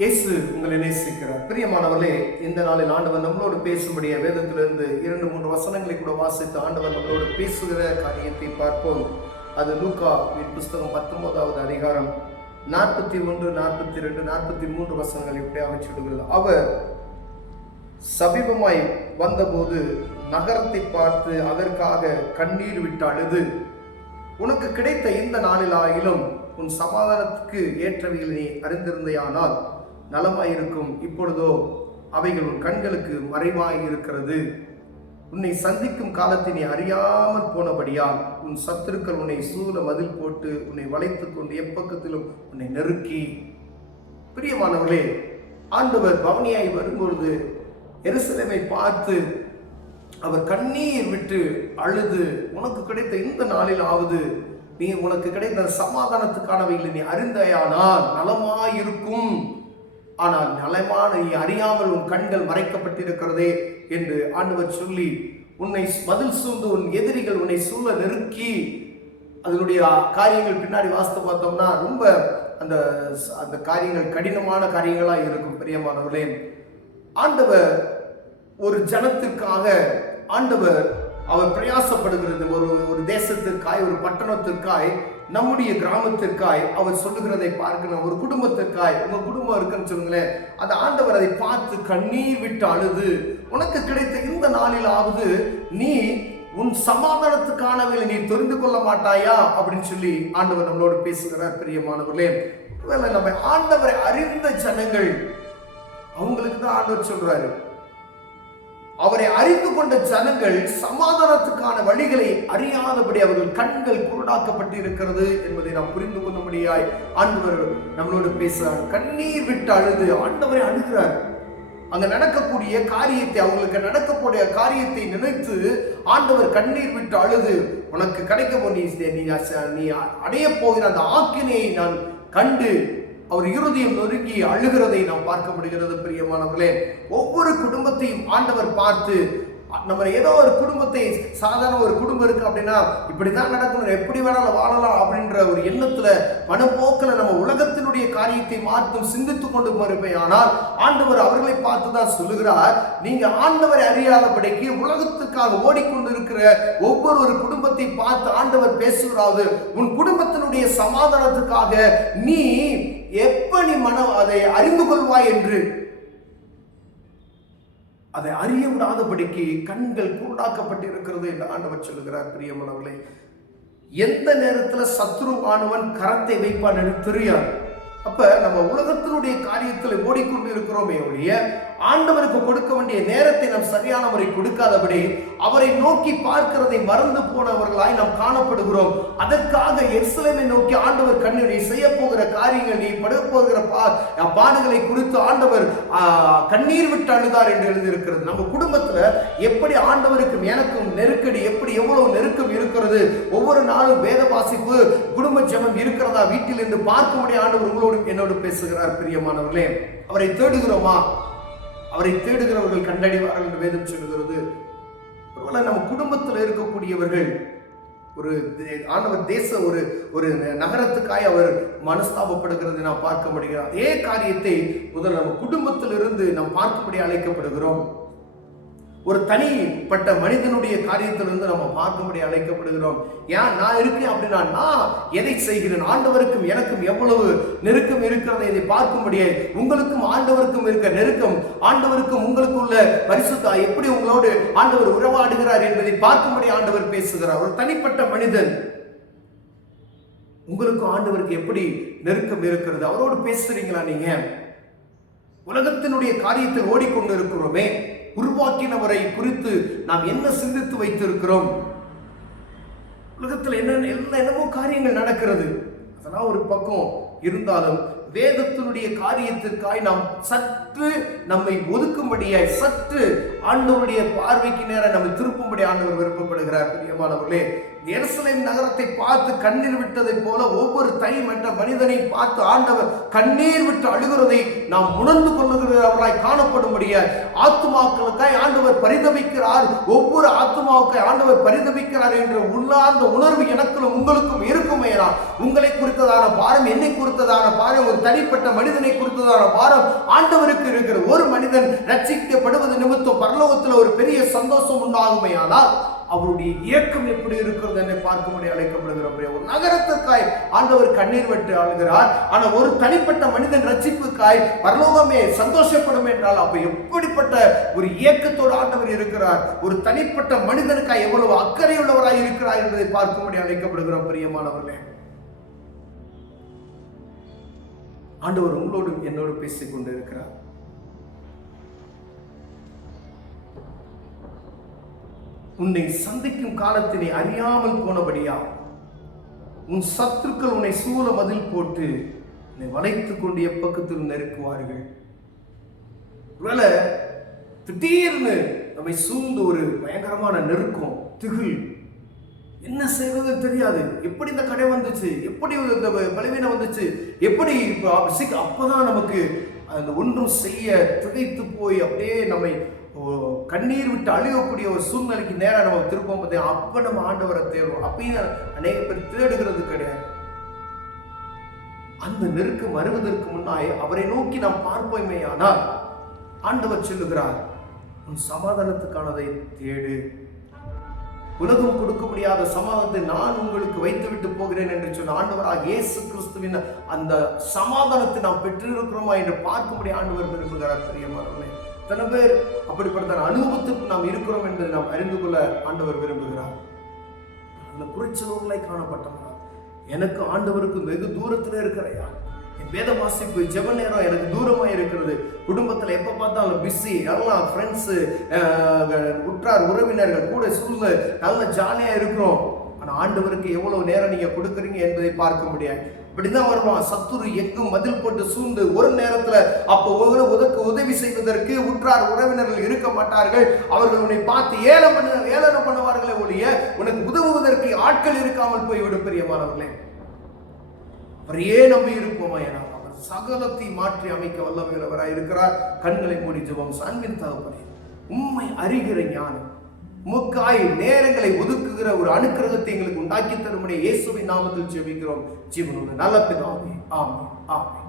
இயேசு உங்களை நேசிக்கிறார். பிரியமானவர்களே, இந்த நாளில் ஆண்டவர் நம்மளோடு பேசும்படிய வேதத்திலிருந்து 2-3 வசனங்களை கூட வாசித்து ஆண்டவர் நம்மளோடு பேசுகிற காரியத்தை பார்ப்போம். அது லூக்காவின் புஸ்தகம் 19வது அதிகாரம் 41, 42, 43 வசனங்கள் இப்படியாக சொல்லுகிறது. அவர் சமீபமாய் வந்தபோது நகரத்தை பார்த்து அதற்காக கண்ணீர் விட்டு அழுது, உனக்கு கிடைத்த இந்த நாளிலாயிலும் உன் சமாதானத்துக்கு ஏற்றவைகளை நீ அறிந்திருந்தையானால் நலமாயிருக்கும். இப்பொழுதோ அவைகள் உன் கண்களுக்கு மறைவாயிருக்கிறது. உன்னை சந்திக்கும் காலத்தை நீ அறியாமல் போனபடியால் உன் சத்துருக்கள் உன்னை சூழ மதில் போட்டு உன்னை வளைத்து கொண்டு எப்பக்கத்திலும் உன்னை நெருக்கி. பிரியமானவர்களே, ஆண்டவர் பவனியாய் வரும்பொழுது எருசலேமை பார்த்து அவர் கண்ணீர் விட்டு அழுது, உனக்கு கிடைத்த இந்த நாளிலாவது நீ உனக்கு கிடைத்த சமாதானத்துக்கானவைகளை நீ அறிந்தாயானால் நலமாயிருக்கும். ஆனால் நலமான நீ அறியாமல் உன் கண்கள் மறைக்கப்பட்டிருக்கிறதே என்று ஆண்டவர் சொல்லி, உன்னை மதில் சூழ்ந்து உன் எதிரிகள் உன்னை சூழ நெருக்கி, அதனுடைய காரியங்கள் பின்னாடி வாசித்து பார்த்தோம்னா ரொம்ப அந்த அந்த காரியங்கள் கடினமான காரியங்களாக இருக்கும். பிரியமானவர்களே, ஆண்டவர் ஒரு ஜனத்திற்காக ஆண்டவர் அவர் பிரயாசப்படுகிறது. ஒரு தேசத்திற்காய், ஒரு பட்டணத்திற்காய், நம்முடைய கிராமத்திற்காய் அவர் சொல்லுகிறதை பார்க்கணும். ஒரு குடும்பத்திற்காய், உங்க குடும்பம் இருக்குன்னு சொல்லுங்களேன், அந்த ஆண்டவர் அதை பார்த்து கண்ணீர் விட்டு அழுது, உனக்கு கிடைத்த இந்த நாளிலாவது நீ உன் சமாதானத்துக்கானவர்களை நீ தெரிந்து கொள்ள மாட்டாயா அப்படின்னு சொல்லி ஆண்டவர் நம்மளோடு பேசுகிறார். பிரியமானவர்களே, ஒருவேளை நம்ம ஆண்டவரை அறிந்த ஜனங்கள், அவங்களுக்கு தான் ஆண்டவர் சொல்றாரு. அவரை அறிந்து கொண்ட ஜனங்கள் சமாதானத்துக்கான வழிகளை அறியாதபடி அவர்கள் கண்கள் குருடாக்கப்பட்டு இருக்கிறது என்பதை நாம் புரிந்து கொள்ளும்படியாய் ஆண்டவர் நம்மளோடு பேசுறார். கண்ணீர் விட்டு அழுது ஆண்டவரை அழுகிறார். அங்க நடக்கக்கூடிய காரியத்தை, அவங்களுக்கு நடக்கக்கூடிய காரியத்தை நினைத்து ஆண்டவர் கண்ணீர் விட்டு அழுது, உனக்கு கிடைக்க நீ அடைய போகிற அந்த ஆக்கினையை நான் கண்டு அவர் இருதயம் நொறுங்கி அழுகிறதை நாம் பார்க்க முடிகிறது. பிரியமானவர்களே, ஒவ்வொரு குடும்பத்தையும் ஆண்டவர் பார்த்து, நம்ம ஏதோ ஒரு குடும்பத்தை, சாதாரண ஒரு குடும்பம் இருக்கு அப்படின்னா இப்படிதான் நடக்கணும், எப்படி வேணாலும் வாழலாம் அப்படின்ற ஒரு எண்ணத்துல மனப்போக்கில் நம்ம உலகத்தினுடைய காரியத்தை மாற்றும் சிந்தித்து கொண்டு போயிருப்பேன். ஆனால் ஆண்டவர் அவர்களை பார்த்துதான் சொல்லுகிறார், நீங்க ஆண்டவரை அறியாதபடிக்கு உலகத்துக்காக ஓடிக்கொண்டு இருக்கிற ஒவ்வொரு குடும்பத்தை பார்த்து ஆண்டவர் பேசுகிறாரு, உன் குடும்பத்தினுடைய சமாதானத்துக்காக நீ எப்ப நீ அதை அறிந்து கொள்வாய் என்று அதை அறிய விடாதபடிக்கு கண்கள் குருடாக்கப்பட்டு இருக்கிறது என்று ஆண்டவர் சொல்லுகிறார். பிரியமானவர்களே, எந்த நேரத்தில் சத்ருவானவன் கரத்தை வைப்பான் என்று தெரியாது. அப்ப நம்ம உலகத்தினுடைய காரியத்தில் ஓடிக்கொண்டு இருக்கிறோமே ஒழிய ஆண்டவருக்கு கொடுக்க வேண்டிய நேரத்தை நாம் சரியான முறை கொடுக்காதபடி அவரை நோக்கி பார்க்கிறதை மறந்து போனவர்களாய் நாம் காணப்படுகிறோம். அதற்காக எருசலேமை நோக்கி ஆண்டவர் கண்ணீரை செய்ய போகிற காரியங்கள், நீ பட போகிற பாடுகளை குறித்து ஆண்டவர் கண்ணீர் விட்டு அழுதார் என்று எழுதியிருக்கிறது. நம்ம குடும்பத்துல எப்படி ஆண்டவருக்கும் எனக்கும் நெருக்கடி, எப்படி எவ்வளவு நெருக்கம் இருக்கிறது, ஒவ்வொரு நாளும் வேத வாசிப்பு, குடும்ப ஜெபம் இருக்கிறதா வீட்டில் இருந்து பார்க்கும்படி ஆண்டவர் உங்களோடு என்னோடு பேசுகிறார். பிரியமானவர்களே, அவரை தேடுகிறோமா? அவரை தேடுகிறவர்கள் கண்டடைவார்கள் என்று வேதம் சொல்லுகிறது. ஒருவேளை நம்ம குடும்பத்தில் இருக்கக்கூடியவர்கள் ஒரு ஆண்டவர் ஒரு நகரத்துக்காய் அவர் மனஸ்தாபப்படுகிறதை நாம் பார்க்க முடிகிறது. அதே காரியத்தை முதல் நம்ம குடும்பத்திலிருந்து நாம் பார்க்கும்படி அழைக்கப்படுகிறோம். ஒரு தனிப்பட்ட மனிதனுடைய காரியத்திலிருந்து நம்ம பார்க்கும்படி அழைக்கப்படுகிறோம். ஏன் நான் இருக்கேன் அப்படின்னா நான் எதை செய்கிறேன், ஆண்டவருக்கும் எனக்கும் எவ்வளவு நெருக்கம் இருக்கிறது இதை பார்க்கும்படியே உங்களுக்கும் ஆண்டவருக்கும் இருக்க நெருக்கம், ஆண்டவருக்கும் உங்களுக்கு உள்ள பரிசுத்தா எப்படி உங்களோடு ஆண்டவர் உறவாடுகிறார் என்பதை பார்க்கும்படி ஆண்டவர் பேசுகிறார். ஒரு தனிப்பட்ட மனிதன், உங்களுக்கும் ஆண்டவருக்கு எப்படி நெருக்கம் இருக்கிறது, அவரோடு பேசுறீங்களா? நீங்க உலகத்தினுடைய காரியத்தில் ஓடிக்கொண்டு இருக்கிறோமே, உருவாக்கினவரை குறித்து நாம் என்ன சிந்தித்து வைத்திருக்கிறோம்? உலகத்தில் என்னமோ காரியங்கள் நடக்கிறது, அதெல்லாம் ஒரு பக்கம் இருந்தாலும் வேதத்தினுடைய காரியத்திற்காய் நாம் சற்று நம்மை ஒதுக்கும்படியாய், சற்று ஆண்டவருடைய பார்வைக்கு நேரம் நம்மை திருப்பும்படி ஆண்டவர் விருப்பப்படுகிறார். பிரியமானவர்களே, எருசலேம் நகரத்தை பார்த்து கண்ணீர் விட்டதை போல ஒவ்வொரு தனிமற்ற மனிதனை பார்த்து ஆண்டவர் கண்ணீர் விட்டு அழுகிறதை நாம் உணர்ந்து கொள்ளுகிறவர்களாய் காணப்படும்படியாய் ஆத்துமாக்களுக்காய் ஆண்டவர் பரிதபிக்கிறார். ஒவ்வொரு ஆத்துமாவுக்காய் ஆண்டவர் பரிதபிக்கிறார் என்ற உள்ளார்ந்த உணர்வு எனக்கும் உங்களுக்கும் இருக்குமேனால் உங்களை குறித்ததான பாரம், என்னை குறித்ததான பாரம், ஒரு தனிப்பட்ட மனிதனை குறித்ததான பாரம் ஆண்டவருக்கு இருக்கிற. ஒரு மனிதன் ரட்சிக்கப்படுவது நிமித்தம் பரலோகத்தில் ஒரு பெரிய சந்தோஷம் உண்டாகுமையானால் அவருடைய இயக்கம் எப்படி இருக்கிறது என்று பார்க்கும்படி அழைக்கப்படுகிறோம். ஒரு நகரத்துக்காய் ஆண்டவர் கண்ணீர் விட்டு ஆளுகிறார். ஆனால் ஒரு தனிப்பட்ட மனிதன் ரட்சிப்புக்காய் பரலோகமே சந்தோஷப்படும் என்றால் அப்ப எப்படிப்பட்ட ஒரு இயக்கத்தோடு ஆண்டவர் இருக்கிறார். ஒரு தனிப்பட்ட மனிதனுக்காய் எவ்வளவு அக்கறை உள்ளவராய் இருக்கிறார் என்பதை பார்க்கும்படி அழைக்கப்படுகிறோம். பிரியமானவர்களே, ஆண்டவர் உங்களோடு என்னோடு பேசிக் கொண்டு இருக்கிறார். உன்னை சந்திக்கும் காலத்தினை அறியாமல் போனபடியா உன் சத்துருக்கள் உன்னை சூழ மதில் போட்டு உன்னை வளைத்துக் கொண்டு எப்பக்கத்தில் நெருக்குவார்கள். ஒருவேளை திடீர்னு நம்மை சூழ்ந்து ஒரு பயங்கரமான நெருக்கம், திகில், என்ன செய்வது தெரியாது. எப்படி இந்த கடை வந்துச்சு, எப்படி இந்த பலவீனம் வந்துச்சு, எப்படி அப்பதான் நமக்கு அந்த ஒன்றும் செய்ய திகைத்து போய் அப்படியே நம்மை கண்ணீர் விட்டு அழுகக்கூடிய ஒரு சூழ்நிலைக்கு நேரம் நம்ம திருப்பம் பார்த்தீங்கன்னா அப்ப நம்ம ஆண்டவரை தேடுவோம். அப்பயும் அநேக பேர் தேடுகிறது கிடையாது. அந்த நெருக்கம் வருவதற்கு முன்னாய் அவரை நோக்கி நாம் பார்ப்போமே. ஆனால் ஆண்டவர் சொல்லுகிறார், உன் சமாதானத்துக்கானதை தேடு. உலகம் கொடுக்க முடியாத சமாதானத்தை நான் உங்களுக்கு வைத்து விட்டு போகிறேன் என்று சொன்ன ஆண்டவராக இயேசு கிறிஸ்துவின் அந்த சமாதானத்தை நாம் பெற்றிருக்கிறோமா என்று பார்க்கும்படி ஆண்டவர் விரும்புகிறார். பிரியமானவர்களே, எத்தனை பேர் அப்படிப்பட்ட அனுபவத்திற்கு நாம் இருக்கிறோம் என்பதை நாம் அறிந்து கொள்ள ஆண்டவர் விரும்புகிறார். அந்த குறைச்சலோர்களாய் காணப்பட்டவர்கள் எனக்கு ஆண்டவருக்கு வெகு தூரத்தில் இருக்கிறையா, என் வேத வாசிப்பு ஜெப நேரம் எனக்கு தூரமாக இருக்கிறது, குடும்பத்தில் எப்போ பார்த்தாலும் பிஸி, எல்லாம் ஃப்ரெண்ட்ஸு, உற்றார் உறவினர்கள் கூட சூழ்ந்து நல்ல ஜாலியாக இருக்கிறோம். ஆனால் ஆண்டவருக்கு எவ்வளவு நேரம் நீங்கள் கொடுக்குறீங்க என்பதை பார்க்க முடியாது. இப்படிதான் வருவான் சத்துரு, எங்கும் மதில் போட்டு சூழ்ந்து ஒரு நேரத்துல அப்போ உதவி செய்வதற்கு உற்றார் உறவினர்கள் இருக்க மாட்டார்கள். அவர்கள் உன்னை பார்த்து ஏளனம் பண்ணுவார்களே ஒழிய உனக்கு உதவுவதற்கு ஆட்கள் இருக்காமல் போய்விடும். பிரியமானவர்களே, அவரையே நம்பி இருப்போமா என அவர் சகலத்தை மாற்றி அமைக்க வல்லமையுள்ளவராய் இருக்கிறார். கண்களை மூடி ஜெபம். அன்பின் தகப்பனே, உம்மை அறிகிற ஞானம், உமக்காய் நேரங்களை ஒதுக்குகிற ஒரு அனுக்கிரகத்தை எங்களுக்கு உண்டாக்கி தரும்படி இயேசுவின் நாமத்தில் ஜெபிக்கிறோம். ஜீவனுள்ள நல்ல பிதாவே, ஆமென், ஆமென்.